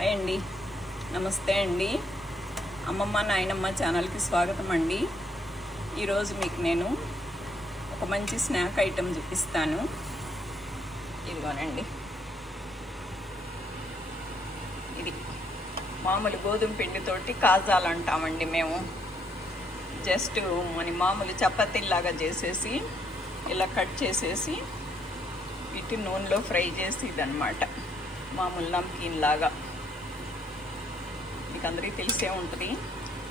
Hi అండి, నమస్తే అండి. అమ్మమ్మ నాయనమ్మ ఛానల్కి స్వాగతం అండి. ఈరోజు మీకు నేను ఒక మంచి స్నాక్ ఐటెం చూపిస్తాను. ఇదిగోనండి, ఇది మామూలు గోధుమ పిండితోటి కాజాలు అంటామండి మేము. జస్ట్ మన మామూలు చపాతీలాగా చేసేసి ఇలా కట్ చేసేసి వీటి నూనెలో ఫ్రై చేసి ఇదన్నమాట మామూలు నమ్కీన్ లాగా. మీకు అందరికీ తెలిసే ఉంటుంది,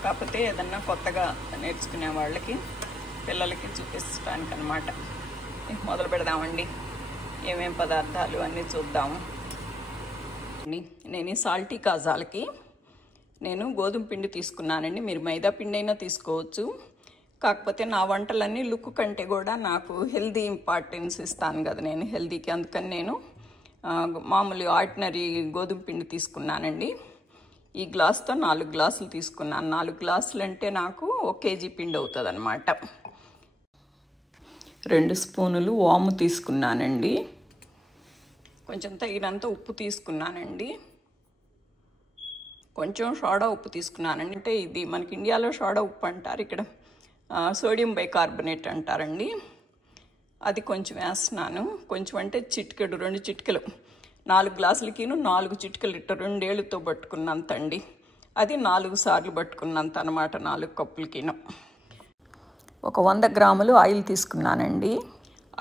కాకపోతే ఏదన్నా కొత్తగా నేర్చుకునే వాళ్ళకి పిల్లలకి చూపించడానికి అనమాట. మొదలు పెడదామండి. ఏమేం పదార్థాలు అన్నీ చూద్దాము. నేను ఈ సాల్టీ కాజాలకి నేను గోధుమ పిండి తీసుకున్నానండి. మీరు మైదా పిండి అయినా తీసుకోవచ్చు. కాకపోతే నా వంటలన్నీ లుక్ కంటే కూడా నాకు హెల్దీ ఇంపార్టెన్స్ ఇస్తాను కదా నేను హెల్దీకి. అందుకని నేను మామూలు ఆర్డినరీ గోధుమ పిండి తీసుకున్నానండి. ఈ గ్లాస్తో 4 గ్లాసులు తీసుకున్నాను. 4 గ్లాసులు అంటే నాకు 1 కేజీ పిండి అవుతుంది అనమాట. 2 స్పూనులు వాము తీసుకున్నానండి. కొంచెం తగినంత ఉప్పు తీసుకున్నానండి. కొంచెం సోడా ఉప్పు తీసుకున్నానండి. అంటే ఇది మనకి ఇండియాలో సోడా ఉప్పు అంటారు, ఇక్కడ సోడియం బైకార్బోనేట్ అంటారండి. అది కొంచెం వేస్తున్నాను. కొంచెం అంటే చిటికెడు, 2 చిటికెలు. 4 గ్లాసులకిను 4 చిటికెలు ఇట్ట 2 ఏళ్ళతో పట్టుకున్నంత అండి. అది 4 సార్లు పట్టుకున్నంత అనమాట, 4 కప్పులకిను. ఒక 100 గ్రాములు ఆయిల్ తీసుకున్నానండి.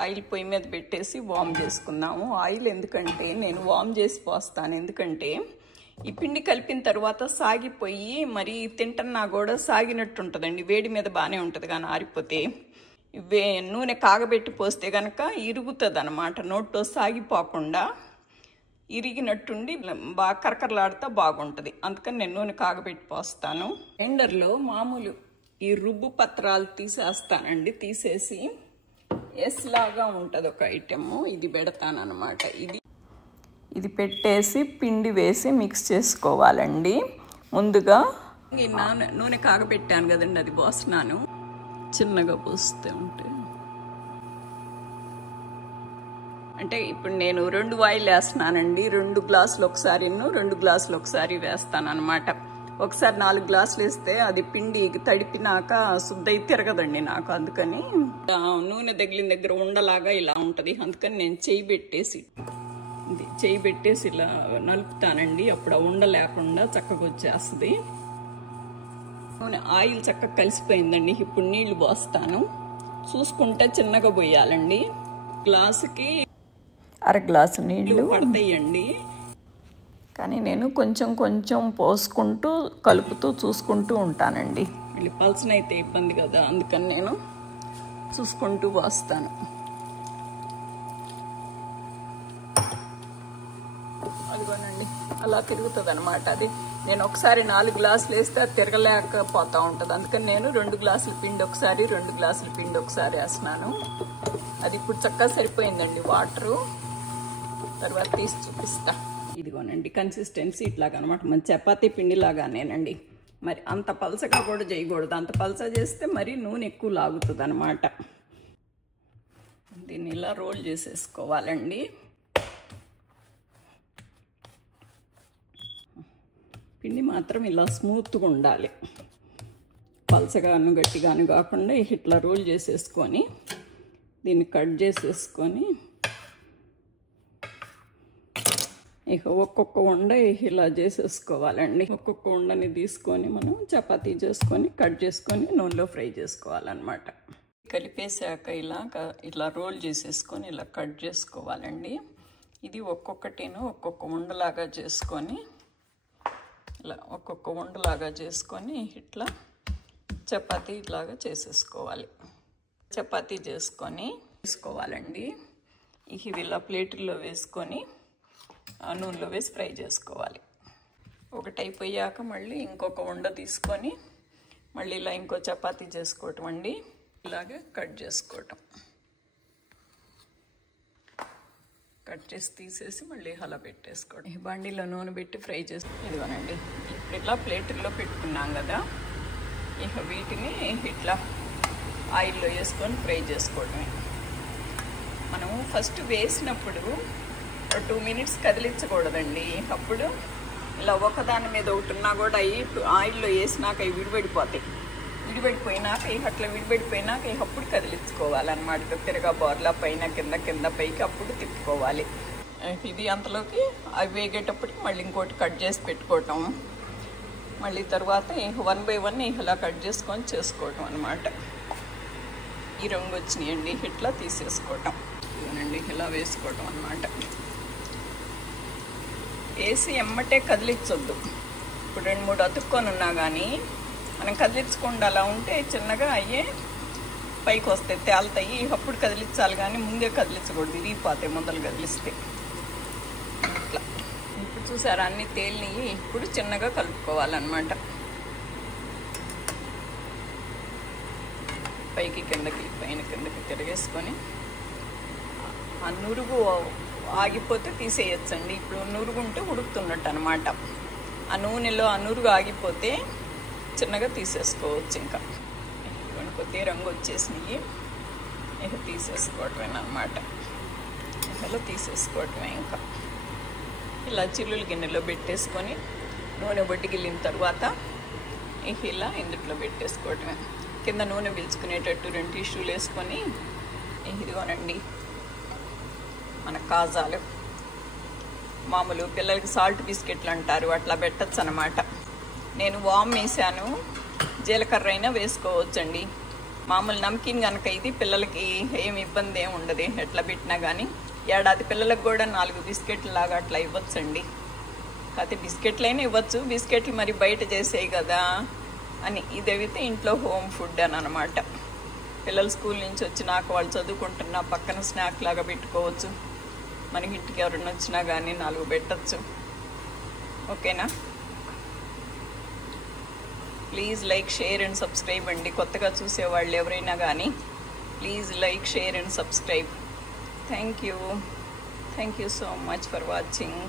ఆయిల్ పొయ్యి మీద పెట్టేసి వామ్ చేసుకున్నాము. ఆయిల్ ఎందుకంటే నేను వామ్ చేసి పోస్తాను, ఎందుకంటే ఈ పిండి కలిపిన తర్వాత సాగిపోయి మరి తింటున్నా కూడా సాగినట్టు ఉంటుందండి. వేడి మీద బాగానే ఉంటుంది, కానీ ఆరిపోతే నూనె కాగబెట్టి పోస్తే కనుక ఇరుగుతుంది అనమాట. నోట్లో సాగిపోకుండా ఇరిగినట్టుండి బాగా కరకరలాడుతూ బాగుంటుంది. అందుకని నేను నూనె కాగబెట్టి పోస్తాను. గ్రైండర్లో మామూలు ఈ రుబ్బు పత్రాలు తీసేస్తానండి. తీసేసి ఎస్ లాగా ఉంటుంది ఒక ఐటెము, ఇది పెడతాను అనమాట. ఇది పెట్టేసి పిండి వేసి మిక్స్ చేసుకోవాలండి. ముందుగా నూనె కాగబెట్టాను కదండి, అది పోస్తున్నాను. చిన్నగా పోస్తూ ఉంటే అంటే ఇప్పుడు నేను 2 ఆయిల్ వేస్తున్నానండి. 2 గ్లాసులు ఒకసారి 2 గ్లాసులు ఒకసారి వేస్తాను అనమాట. ఒకసారి 4 గ్లాసులు వేస్తే అది పిండి తడిపినాక శుద్ధయి తిరగదండి నాకు. అందుకని నూనె తగిలిన దగ్గర ఉండలాగా ఇలా ఉంటుంది. అందుకని నేను చేయి పెట్టేసి ఇలా నలుపుతానండి. అప్పుడు ఆ ఉండ లేకుండా చక్కగా వచ్చేస్తుంది. ఆయిల్ చక్కగా కలిసిపోయిందండి. ఇప్పుడు నీళ్లు పోస్తాను. చూసుకుంటే చిన్నగా పోయాలండి. గ్లాసుకి 1/2 గ్లాసు నీళ్లు పడతాయండి. కానీ నేను కొంచెం కొంచెం పోసుకుంటూ కలుపుతూ చూసుకుంటూ ఉంటానండి. మళ్ళీ పల్సనైతే ఇబ్బంది కదా, అందుకని నేను చూసుకుంటూ పోస్తాను. అదిగోనండి, అలా తిరుగుతుంది అనమాట. అది నేను ఒకసారి 4 గ్లాసులు వేస్తే అది తిరగలేకపోతూ ఉంటుంది. అందుకని నేను 2 గ్లాసుల పిండి ఒకసారి 2 గ్లాసుల పిండి ఒకసారి వేస్తున్నాను. అది ఇప్పుడు చక్కగా సరిపోయిందండి వాటరు. తర్వాత తీసి చూపిస్తా. ఇదిగోనండి కన్సిస్టెన్సీ ఇట్లాగా అనమాట, మన చపాతీ పిండిలాగానేనండి. మరి అంత పలసగా కూడా చేయకూడదు. అంత పలస చేస్తే మరి నూనె ఎక్కువ లాగుతుంది అనమాట. దీన్ని ఇలా రోల్ చేసేసుకోవాలండి. పిండి మాత్రం ఇలా స్మూత్గా ఉండాలి, పలసగాను గట్టిగాను కాకుండా. ఇట్లా రోల్ చేసేసుకొని దీన్ని కట్ చేసేసుకొని ఇక ఒక్కొక్క ఉండ ఇలా చేసేసుకోవాలండి. ఒక్కొక్క ఉండని తీసుకొని మనం చపాతీ చేసుకొని కట్ చేసుకొని నూనెలో ఫ్రై చేసుకోవాలన్నమాట. కలిపేసాక ఇలా రోల్ చేసేసుకొని ఇలా కట్ చేసుకోవాలండి. ఇది ఒక్కొక్కటిను ఒక్కొక్క ఉండలాగా చేసుకొని ఇలా ఒక్కొక్క ఉండలాగా చేసుకొని ఇట్లా చపాతీ ఇట్లాగా చేసేసుకోవాలి. చపాతీ చేసుకొని తీసుకోవాలండి. ఇవి ఇలా ప్లేటుల్లో వేసుకొని నూనెలో వేసి ఫ్రై చేసుకోవాలి. ఒకటి అయిపోయాక మళ్ళీ ఇంకొక ఉండ తీసుకొని మళ్ళీ ఇలా ఇంకో చపాతీ చేసుకోవటం అండి. ఇలాగే కట్ చేసుకోవటం, కట్ చేసి తీసేసి మళ్ళీ అలా పెట్టేసుకోవడం. ఈ బండిలో నూనె పెట్టి ఫ్రై చేసి ఇదిగోనండి ఇప్పుడు ఇట్లా ప్లేటుల్లో పెట్టుకున్నాం కదా. ఇక వీటిని ఇట్లా ఆయిల్లో వేసుకొని ఫ్రై చేసుకోవటమే. మనము ఫస్ట్ వేసినప్పుడు 2 మినిట్స్ కదిలించకూడదండి. అప్పుడు ఇలా ఒకదాని మీద ఒకటి ఉన్నా కూడా అవి ఆయిల్లో వేసినాక అవి విడిపడిపోతాయి. విడిపడిపోయినాక అట్లా విడిపడిపోయినాక అప్పుడు కదిలించుకోవాలన్నమాట. తిరగా బోర్లా పైన కింద కింద పైకి అప్పుడు తిప్పుకోవాలి. ఇది అంతలోకి అవి వేగేటప్పటికి మళ్ళీ ఇంకోటి కట్ చేసి పెట్టుకోవటం. మళ్ళీ తర్వాత 1 by 1 ఇలా కట్ చేసుకొని చేసుకోవటం అన్నమాట. ఈ రంగు వచ్చినాయండి, ఇట్లా తీసేసుకోవటం. ఇవనండి ఇలా వేసుకోవటం అన్నమాట. వేసి ఎమ్మటే కదిలించొద్దు. ఇప్పుడు 2-3 అతుక్కొని ఉన్నా కానీ మనం కదిలించకుండా అలా ఉంటే చిన్నగా అయ్యే పైకి వస్తాయి, తేలుతాయి. అప్పుడు కదిలించాలి కానీ ముందే కదిలించకూడదు, విరిగిపోతాయి ముందలు కదిలిస్తే. ఇట్లా ఇప్పుడు చూసారా అన్నీ తేలినవి. ఇప్పుడు చిన్నగా కలుపుకోవాలన్నమాట. పైకి కిందకి పైన కిందకి తిరిగేసుకొని ఆ నురుగు ఆగిపోతే తీసేయచ్చండి. ఇప్పుడు నురుగు ఉంటే ఉడుకుతున్నట్టు అనమాట. ఆ నూనెలో ఆ నురుగు ఆగిపోతే చిన్నగా తీసేసుకోవచ్చు. ఇంకా కొద్దిగా రంగు వచ్చేసినవి ఇక తీసేసుకోవటమేనమాట. ఇలా తీసేసుకోవటమే. ఇంకా ఇలా చిల్లుల గిన్నెలో పెట్టేసుకొని నూనె బొడ్డిగిల్లిన తర్వాత ఇక ఇలా ఇందుట్లో పెట్టేసుకోవటమే. కింద నూనె పీల్చుకునేటట్టు 2 టిష్యూలు వేసుకొని ఇదిగోనండి మన కాజాలు. మామూలు పిల్లలకి సాల్ట్ బిస్కెట్లు అంటారు, అట్లా పెట్టచ్చు అనమాట. నేను వామ్ వేసాను, జీలకర్ర అయినా వేసుకోవచ్చండి. మామూలు నమ్కిన్ కనుక ఇది పిల్లలకి ఏమి ఇబ్బంది ఏమి ఉండదు, ఎట్లా పెట్టినా కానీ. ఏడాది పిల్లలకు కూడా 4 బిస్కెట్లు లాగా అట్లా ఇవ్వచ్చండి. కాకపోతే బిస్కెట్లైనా ఇవ్వచ్చు, బిస్కెట్లు మరి బయట చేసేవి కదా అని. ఇదైతే ఇంట్లో హోమ్ ఫుడ్ అని అనమాట. పిల్లలు స్కూల్ నుంచి వచ్చినాక వాళ్ళు చదువుకుంటున్నా పక్కన స్నాక్ లాగా పెట్టుకోవచ్చు. మనకి ఇంటికి ఎవరైనా వచ్చినా కానీ 4 పెట్టచ్చు. ఓకేనా? Please like, share and subscribe అండి. కొత్తగా చూసేవాళ్ళు ఎవరైనా కానీ please like, share and subscribe. Thank you so much for watching.